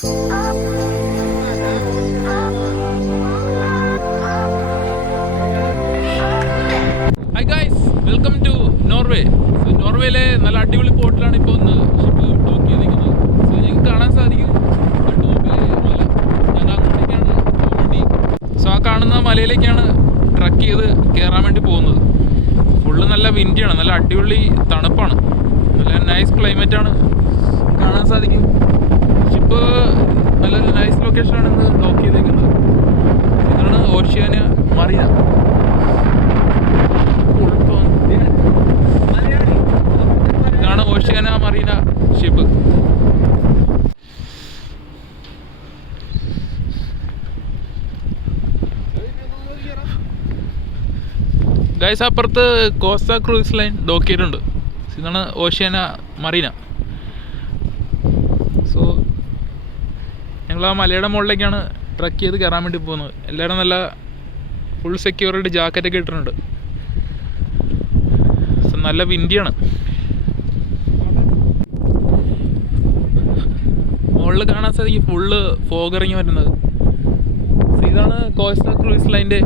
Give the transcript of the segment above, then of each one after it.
Hi guys, welcome to Norway. So നോർവേയിലെ നല്ല അടിപൊളി പോർട്ടിലാണ് ഇപ്പോൾ ഒന്ന് ഷിപ്പ് ഡോക്ക് ചെയ്തിരിക്കുന്നത്. സോ ഞങ്ങൾക്ക് കാണാൻ സാധിക്കും ടോപ്പിലെ മല. ഞങ്ങൾ അങ്ങോട്ടേക്കാണ് ഓൾറെഡി. സോ ആ കാണുന്ന മലയിലേക്കാണ് ട്രക്ക് ചെയ്ത് കയറാൻ വേണ്ടി പോകുന്നത്. ഫുള്ള് നല്ല വിൻഡിയാണ്, നല്ല അടിപൊളി തണുപ്പാണ്, നല്ല നൈസ് ക്ലൈമറ്റാണ്. കാണാൻ സാധിക്കും ഷിപ്പ് നല്ലൊരു നൈസ് ലൊക്കേഷനാണ് ഇന്ന് ഡോക്ക് ചെയ്തേക്കുന്നത്. ഇതാണ് ഓഷ്യാനിയ മറീന. ഇതാണ് ഓഷ്യാനിയ മറീന ഷിപ്പ്. ഗൈസ്, അപ്പുറത്ത് കോസ്റ്റ ക്രൂസ് ലൈൻ ഡോക്ക് ചെയ്തിട്ടുണ്ട്. ഇതാണ് ഓഷ്യാനിയ മറീന. സോ ഞങ്ങൾ ആ മലയുടെ മുകളിലേക്കാണ് ട്രക്ക് ചെയ്ത് കയറാൻ വേണ്ടി പോകുന്നത്. എല്ലാവരും നല്ല ഫുൾ സെക്യൂരിറ്റി ജാക്കറ്റൊക്കെ ഇട്ടിട്ടുണ്ട്. സോ നല്ല വിൻഡിയാണ്. മുകളിൽ കാണാൻ സാധിക്കും ഫുള്ള് ഫോഗ് ഇറങ്ങി വരുന്നത്. ഇതാണ് കോസ്റ്റ ക്രൂസ് ലൈൻ്റെ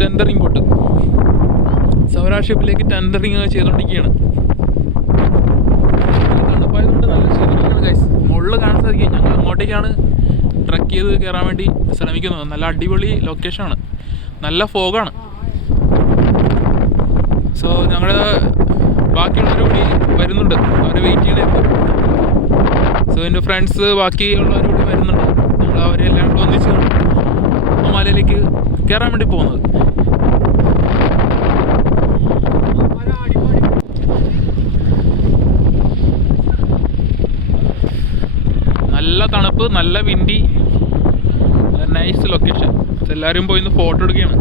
ടെൻഡറിങ് ബോട്ട്. സൗരാ ഷിപ്പിലേക്ക് ടെൻഡറിങ് ചെയ്തുകൊണ്ടിരിക്കുകയാണ്. തണുപ്പായതുകൊണ്ട് നല്ല ശരിയാണ് ഗൈസ്. മുകളിൽ കാണാൻ സാധിക്കും. ഞങ്ങൾ അങ്ങോട്ടേക്കാണ് ട്രക്ക് ചെയ്ത് കയറാൻ വേണ്ടി ശ്രമിക്കുന്നത്. നല്ല അടിപൊളി ലൊക്കേഷനാണ്, നല്ല ഫോഗാണ്. സോ ഞങ്ങളുടെ ബാക്കിയുള്ളവർ കൂടി വരുന്നുണ്ട്, അവരെ വെയിറ്റ് ചെയ്യണമായിരുന്നു. സോ എൻ്റെ ഫ്രണ്ട്സ് ബാക്കിയുള്ളവർ കൂടി വരുന്നുണ്ട്. ഞങ്ങൾ അവരെല്ലാം കൂടി ഒന്നിച്ച് ആ മലയിലേക്ക് കയറാൻ വേണ്ടി പോകുന്നത്. നല്ല തണുപ്പ്, നല്ല വിൻഡി, നൈസ് ലൊക്കേഷൻ. എല്ലാവരും പോയി ഇന്ന് ഫോട്ടോ എടുക്കുകയാണ്.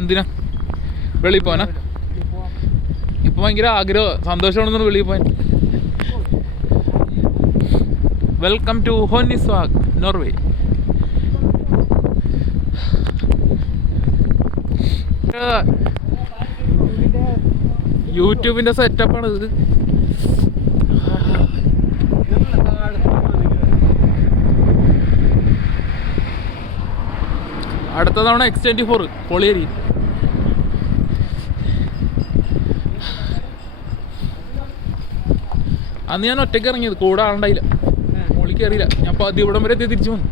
എന്തിനാ വെളിയിൽ പോവാനാ? ഇപ്പൊ ഭയങ്കര ആഗ്രഹം, സന്തോഷമാണെന്ന് വെളിയിൽ പോകാൻ. Welcome to Honningsvag, Norway. യൂട്യൂബിന്റെ സെറ്റപ്പാണ് ഇത്. അടുത്ത തവണ X24 പൊളിയേരി. അന്ന് ഞാൻ ഒറ്റയ്ക്ക് ഇറങ്ങിയത്, കൂടെ ആളുണ്ടായില്ല, മോളിൽ കയറിയില്ല. ഞാൻ പതി ഇവിടം വരെ എത്തി തിരിച്ചു വന്നു.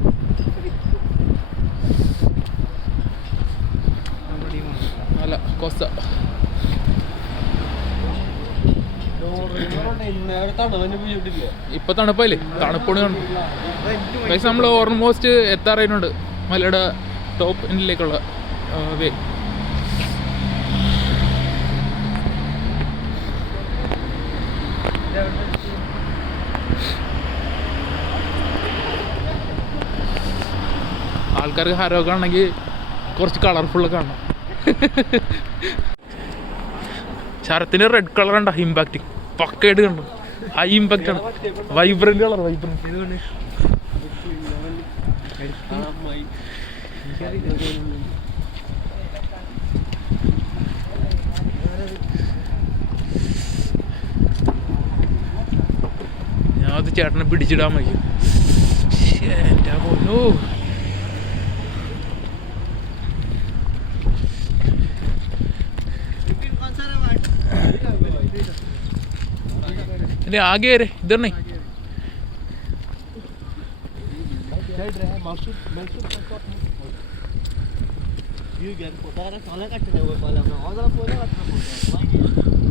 അല്ല കോസ്റ്റ. ഇപ്പൊ തണുപ്പല്ലേ, തണുപ്പാണ് കണ്ടു. പക്ഷെ നമ്മൾ ഓൾമോസ്റ്റ് എത്താറായിട്ടുണ്ട് മലയുടെ ടോപ്പ് എൻഡിലേക്കുള്ള വേ. ആൾക്കാർക്ക് ഹരമൊക്കെ ആണെങ്കിൽ കുറച്ച് കളർഫുള്ളൊക്കെ കാണണം. ശരത്തിന് റെഡ് കളർ ഉണ്ടോ? ഇമ്പാക്റ്റ് പക്കയായിട്ട് കണ്ടു. ഹൈ ഇമ്പാക്റ്റ് ആണ്, വൈബ്രന്റ് കളർ. വൈബ്രന്റ് ഞാനത് ചേട്ടനെ പിടിച്ചിടാൻ വയ്ക്കും. എൻ്റെ പൊന്നോ, आगे रे, इधर नहीं.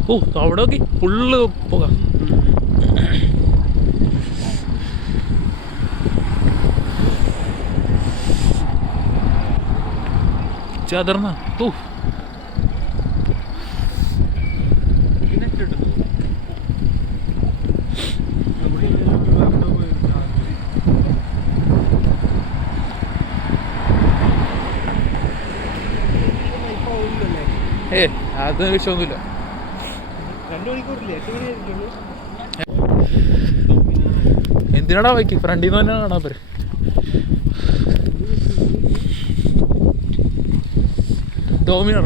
ഓ, അവിടെ നോക്കി ഫുള്ള് പോകാം. ചാദർന്ന ഓ അത് വിഷയമൊന്നുമില്ല. എന്തിനാടാ ബൈക്ക് ഫ്രണ്ടിൽ നിന്ന് തന്നെ കാണാൻ പോരെ. ഡോമിനർ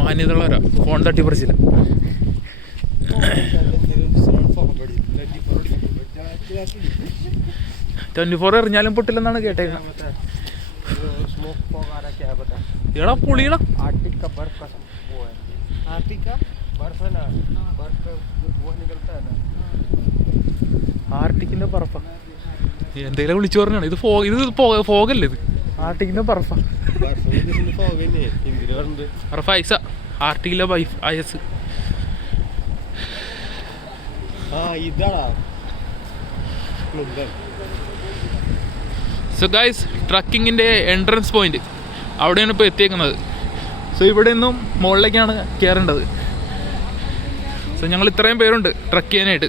മാന്യതയുള്ളവരാ, ഫോൺ തട്ടിപ്പറിച്ചില്ല. 24 എറിഞ്ഞാലും പൊട്ടില്ലെന്നാണ് കേട്ടേക്കുന്നത്. എടാ പുളിയടാ, ആർട്ടിക്കിന്റെ പറഫ എന്തെങ്കിലും വിളിച്ചു പറഞ്ഞാണ്. ഇത് ഫോഗല്ലേ, ഇത് ആർട്ടിക്കിന്റെ പറഫ. പറഫ ഐസ, ആർട്ടിക്കിലെ ഐസ്. സോ ഗൈസ്, ട്രക്കിങ്ങിൻ്റെ എൻട്രൻസ് പോയിന്റ് അവിടെയാണ് ഇപ്പോൾ എത്തിയേക്കുന്നത്. സോ ഇവിടെ നിന്നും മുകളിലേക്കാണ് കയറേണ്ടത്. സോ ഞങ്ങൾ ഇത്രയും പേരുണ്ട് ട്രക്ക് ചെയ്യാനായിട്ട്.